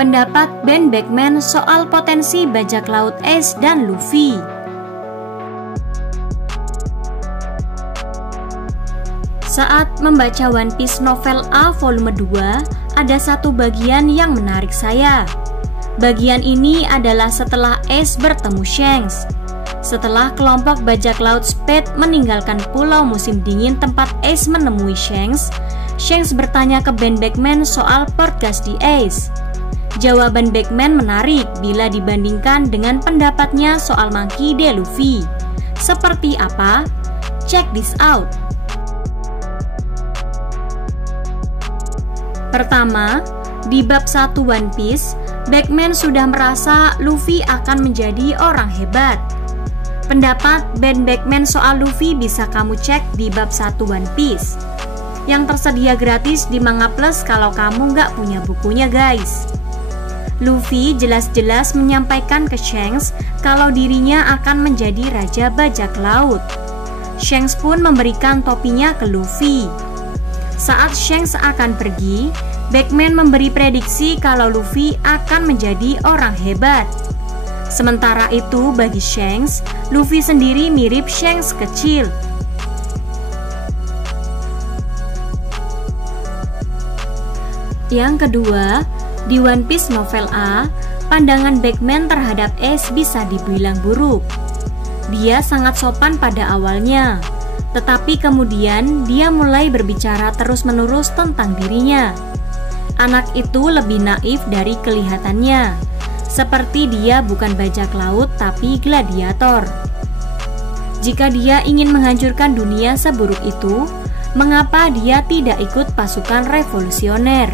Pendapat Ben Beckman soal potensi bajak laut Ace dan Luffy. Saat membaca One Piece Novel A volume 2, ada satu bagian yang menarik saya. Bagian ini adalah setelah Ace bertemu Shanks. Setelah kelompok bajak laut Spade meninggalkan pulau musim dingin tempat Ace menemui Shanks, Shanks bertanya ke Ben Beckman soal port gas di Ace. Jawaban Beckman menarik bila dibandingkan dengan pendapatnya soal Monkey D. Luffy. Seperti apa? Check this out. Pertama, di bab 1 One Piece, Beckman sudah merasa Luffy akan menjadi orang hebat. Pendapat Ben Beckman soal Luffy bisa kamu cek di bab 1 One Piece yang tersedia gratis di Manga Plus kalau kamu nggak punya bukunya, guys. Luffy jelas-jelas menyampaikan ke Shanks kalau dirinya akan menjadi raja bajak laut. Shanks pun memberikan topinya ke Luffy. Saat Shanks akan pergi, Beckman memberi prediksi kalau Luffy akan menjadi orang hebat. Sementara itu bagi Shanks, Luffy sendiri mirip Shanks kecil. Yang kedua, di One Piece Novel A, pandangan Beckman terhadap Ace bisa dibilang buruk. Dia sangat sopan pada awalnya, tetapi kemudian dia mulai berbicara terus-menerus tentang dirinya. Anak itu lebih naif dari kelihatannya, seperti dia bukan bajak laut tapi gladiator. Jika dia ingin menghancurkan dunia seburuk itu, mengapa dia tidak ikut pasukan revolusioner?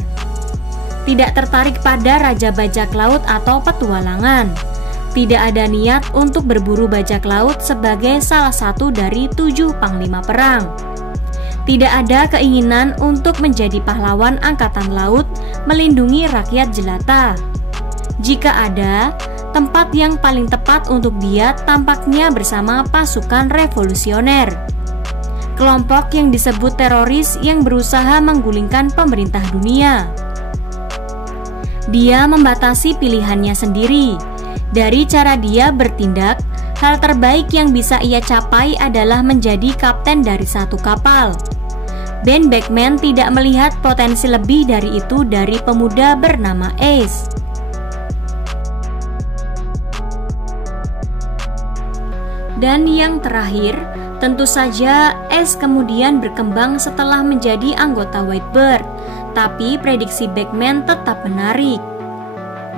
Tidak tertarik pada raja bajak laut atau petualangan. Tidak ada niat untuk berburu bajak laut sebagai salah satu dari 7 panglima perang. Tidak ada keinginan untuk menjadi pahlawan angkatan laut melindungi rakyat jelata. Jika ada, tempat yang paling tepat untuk dia tampaknya bersama pasukan revolusioner, kelompok yang disebut teroris yang berusaha menggulingkan pemerintah dunia. Dia membatasi pilihannya sendiri. Dari cara dia bertindak, hal terbaik yang bisa ia capai adalah menjadi kapten dari satu kapal. Ben Beckman tidak melihat potensi lebih dari itu dari pemuda bernama Ace. Dan yang terakhir, tentu saja Ace kemudian berkembang setelah menjadi anggota Whitebird. Tapi prediksi Beckman tetap menarik.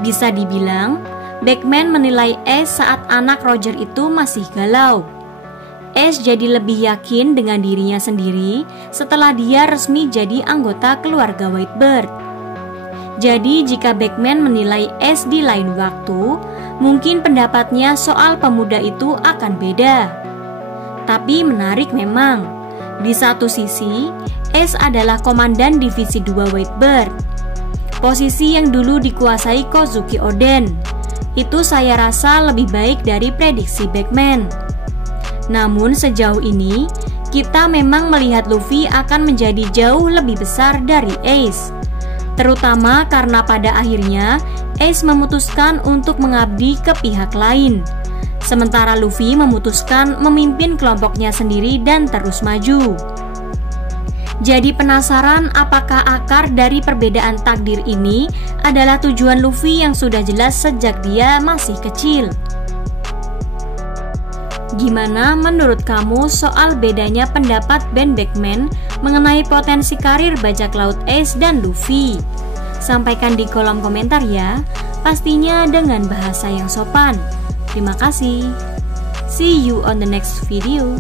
Bisa dibilang, Beckman menilai Ace saat anak Roger itu masih galau. Ace jadi lebih yakin dengan dirinya sendiri setelah dia resmi jadi anggota keluarga Whitebird. Jadi jika Beckman menilai Ace di lain waktu, mungkin pendapatnya soal pemuda itu akan beda. Tapi menarik memang, di satu sisi, Ace adalah komandan divisi 2 Whitebird, posisi yang dulu dikuasai Kozuki Oden. Itu saya rasa lebih baik dari prediksi Beckman. Namun sejauh ini, kita memang melihat Luffy akan menjadi jauh lebih besar dari Ace, terutama karena pada akhirnya Ace memutuskan untuk mengabdi ke pihak lain, sementara Luffy memutuskan memimpin kelompoknya sendiri dan terus maju. Jadi penasaran apakah akar dari perbedaan takdir ini adalah tujuan Luffy yang sudah jelas sejak dia masih kecil. Gimana menurut kamu soal bedanya pendapat Ben Beckman mengenai potensi karir bajak laut Ace dan Luffy? Sampaikan di kolom komentar ya, pastinya dengan bahasa yang sopan. Terima kasih. See you on the next video.